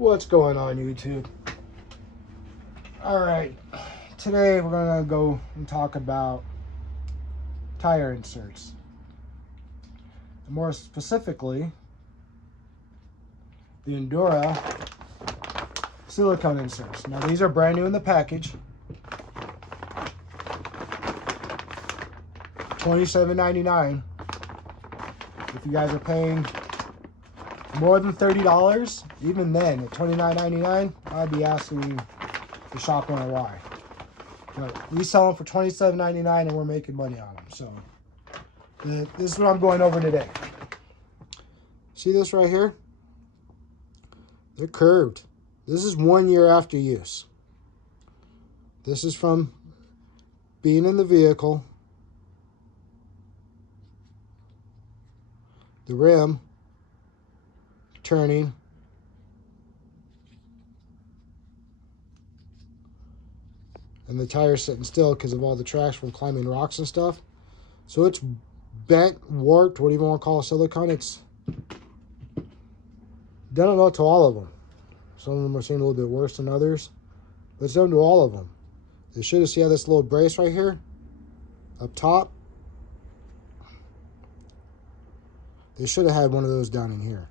What's going on, YouTube? Alright, today we're going to go and talk about tire inserts. And more specifically, the Injora silicone inserts. Now these are brand new in the package. $27.99. If you guys are paying more than $30, even then at $29.99, I'd be asking you to shop on why. But we sell them for $27.99 and we're making money on them. So this is what I'm going over today. See this right here? They're curved. This is 1 year after use. This is from being in the vehicle. The rim turning, and the tire sitting still because of all the traction from climbing rocks and stuff. So it's bent, warped, whatever you want to call it, silicone. It's done it to all of them. Some of them are seeing a little bit worse than others, but it's done to all of them. They should have seen this little brace right here up top. They should have had one of those down in here.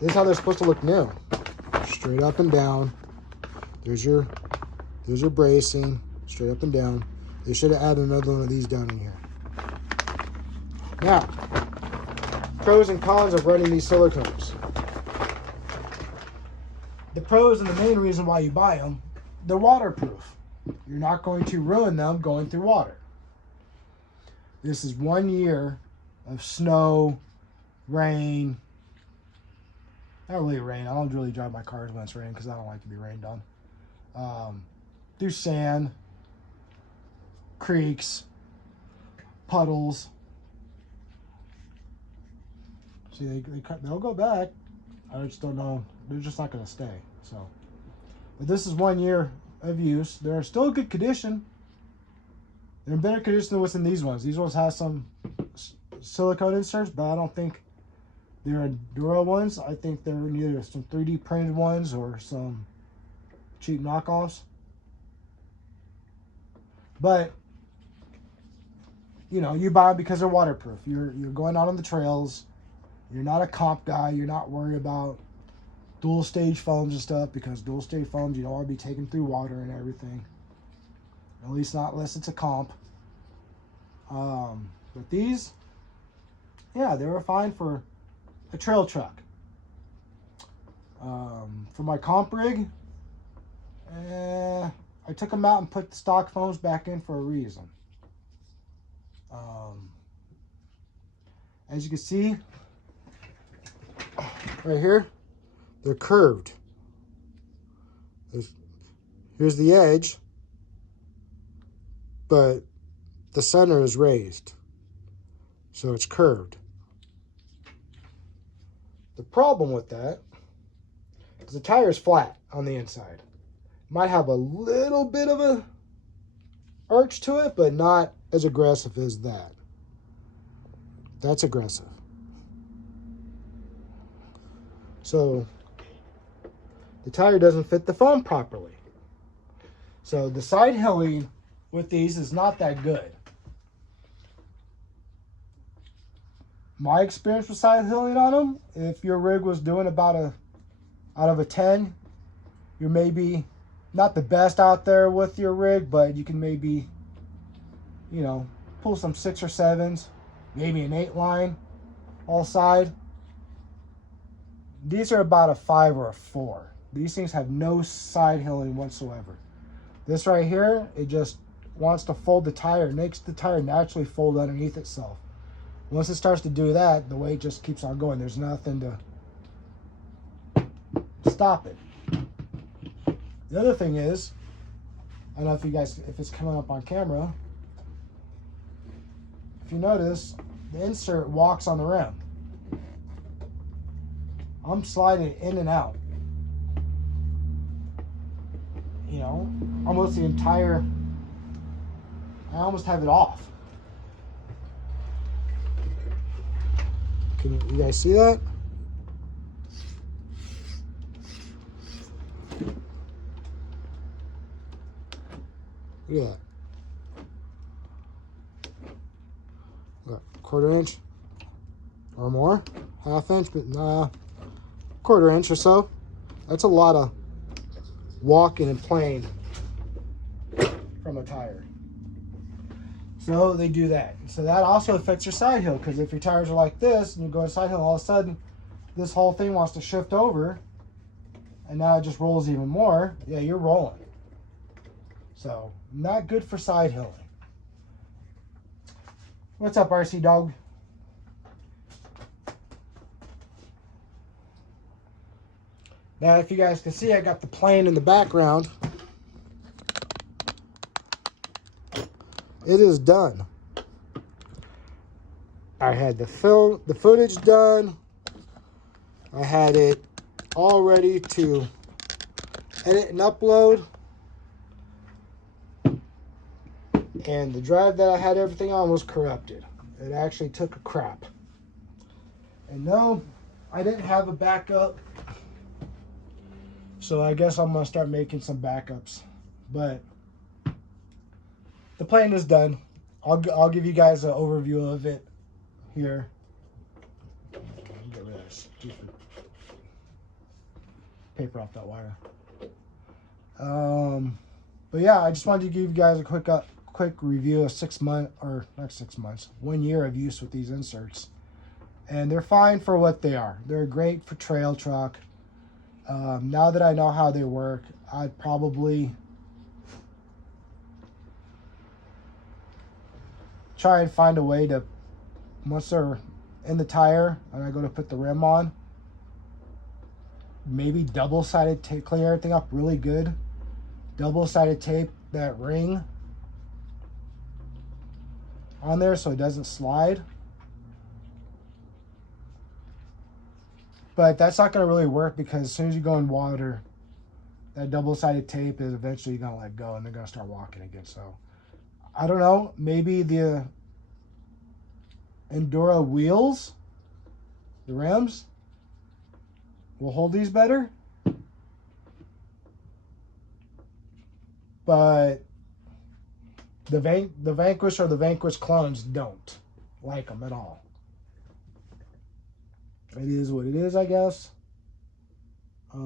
This is how they're supposed to look new. Straight up and down. There's your bracing. Straight up and down. They should have added another one of these down in here. Now, pros and cons of running these silicones. The pros and the main reason why you buy them, they're waterproof. You're not going to ruin them going through water. This is 1 year of snow, rain. Not really rain. I don't really drive my cars when it's raining because I don't like to be rained on. Through sand, creeks, puddles. See, they'll go back. I just don't know. They're just not going to stay. So, but this is 1 year of use. They're still in good condition. They're in better condition than what's in these ones. These ones have some silicone inserts, but I don't think they're Injora ones. I think they're either some 3D printed ones or some cheap knockoffs. But, you know, you buy them because they're waterproof. You're going out on the trails. You're not a comp guy. You're not worried about dual stage foams and stuff, because dual stage foams, you don't want to be taken through water and everything. At least not unless it's a comp. But these, yeah, they were fine for a trail truck. For my comp rig, I took them out and put the stock foams back in for a reason. As you can see, right here, they're curved. Here's the edge, but the center is raised, so it's curved. The problem with that is the tire is flat on the inside. Might have a little bit of a arch to it, but not as aggressive as that. That's aggressive. So the tire doesn't fit the foam properly. So the side hilling with these is not that good. My experience with side hilling on them, if your rig was doing about out of a 10, you're maybe not the best out there with your rig, but you can maybe, you know, pull some 6 or 7s, maybe an 8 line all side. These are about a 5 or a 4. These things have no side hilling whatsoever. This right here, it just wants to fold the tire. It makes the tire naturally fold underneath itself. Once it starts to do that, the weight just keeps on going. There's nothing to stop it. The other thing is, I don't know if you guys, if it's coming up on camera, if you notice, the insert walks on the rim. I'm sliding in and out. You know, almost the entire, I almost have it off. Can you guys see that? Look at that. Look, 1/4 inch or more, 1/2 inch, but nah, 1/4 inch or so. That's a lot of walking and playing from a tire. So they do that. So that also affects your side hill, because if your tires are like this and you go side hill, all of a sudden this whole thing wants to shift over, and now it just rolls even more. Yeah, you're rolling. So not good for side hilling. What's up, RC dog? Now, if you guys can see, I got the plane in the background. It is done. I had the footage done. I had it all ready to edit and upload. And the drive that I had everything on was corrupted. It actually took a crap. And no, I didn't have a backup. So I guess I'm going to start making some backups. But the plane is done. I'll give you guys an overview of it here. Get rid of this stupid paper off that wire. But yeah, I just wanted to give you guys a quick review of 6 months, or not 6 months, 1 year of use with these inserts. And they're fine for what they are. They're great for trail truck. Now that I know how they work, I'd probably try and find a way to, once they're in the tire and I go to put the rim on, maybe double-sided tape, clean everything up really good. Double-sided tape that ring on there so it doesn't slide. But that's not going to really work, because as soon as you go in water, that double-sided tape is eventually going to let go and they're going to start walking again. So I don't know, maybe the Injora wheels, the rims, will hold these better. But the Vanquish or the Vanquish clones don't like them at all. It is what it is, I guess. Yeah,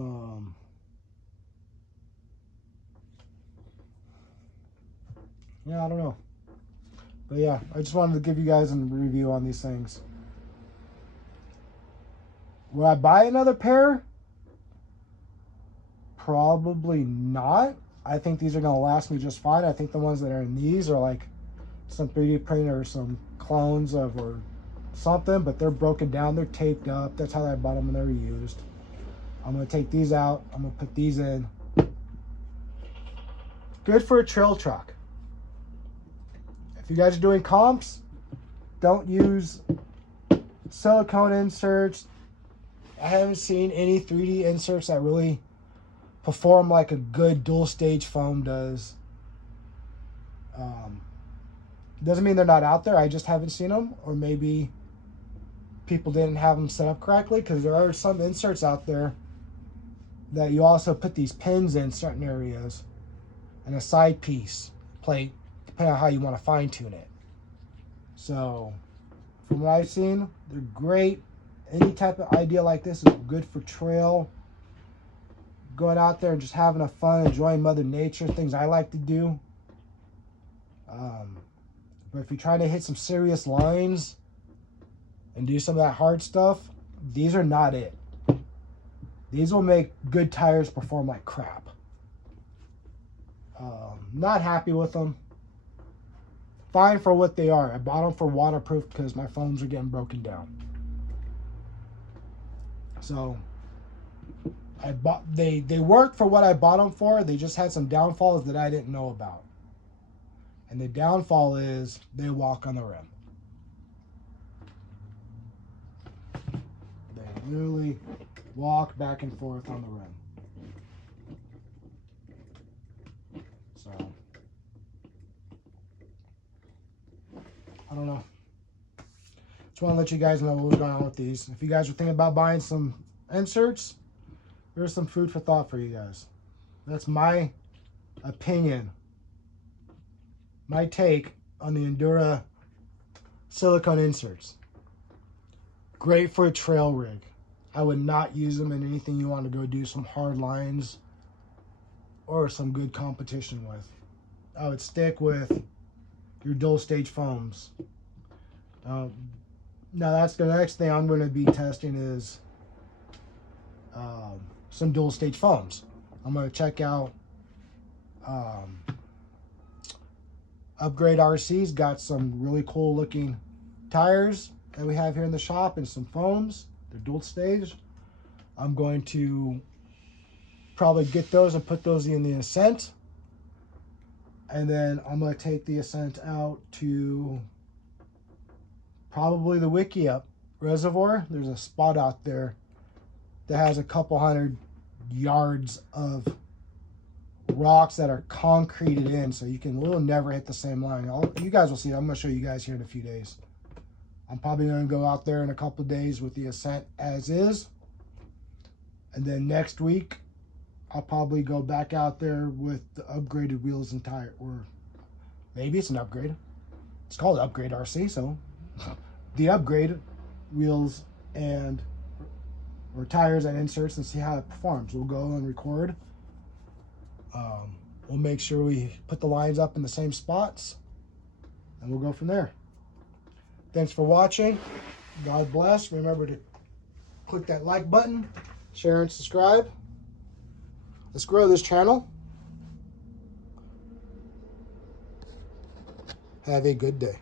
I don't know. But yeah, I just wanted to give you guys a review on these things. Will I buy another pair? Probably not. I think these are going to last me just fine. I think the ones that are in these are like some 3D printer or some clones of or something, but they're broken down. They're taped up. That's how I bought them when they were used. I'm going to take these out. I'm going to put these in. Good for a trail truck. If you guys are doing comps, don't use silicone inserts. I haven't seen any 3D inserts that really perform like a good dual stage foam does. Doesn't mean they're not out there. I just haven't seen them, or maybe people didn't have them set up correctly, because there are some inserts out there that you also put these pins in certain areas and a side piece plate, depending on how you want to fine tune it. So from what I've seen, they're great. Any type of idea like this is good for trail, going out there and just having a fun, enjoying Mother Nature, things I like to do. But if you're trying to hit some serious lines and do some of that hard stuff, these are not it. These will make good tires perform like crap. Not happy with them. Fine for what they are. I bought them for waterproof because my foams are getting broken down. So they worked for what I bought them for. They just had some downfalls that I didn't know about. And the downfall is they walk on the rim. They literally walk back and forth on the rim. So I don't know. Just want to let you guys know what's going on with these. If you guys are thinking about buying some inserts, there's some food for thought for you guys. That's my opinion my take on the Injora silicone inserts. Great for a trail rig. I would not use them in anything you want to go do some hard lines or some good competition with. I would stick with your dual stage foams. Now that's the next thing I'm going to be testing is some dual stage foams. I'm going to check out Upgrade RC's got some really cool looking tires that we have here in the shop and some foams. They're dual stage. I'm going to probably get those and put those in the Ascent. And then I'm going to take the Ascent out to probably the Wickiup Reservoir. There's a spot out there that has a couple hundred yards of rocks that are concreted in, so we'll never hit the same line. You guys will see. I'm going to show you guys here in a few days. I'm probably going to go out there in a couple of days with the Ascent as is. And then next week, I'll probably go back out there with the upgraded wheels and tire, or maybe it's an upgrade. It's called Upgrade RC, so the upgrade wheels and or tires and inserts and see how it performs. We'll go and record. We'll make sure we put the lines up in the same spots, and we'll go from there. Thanks for watching. God bless. Remember to click that like button, share and subscribe. Let's grow this channel. Have a good day.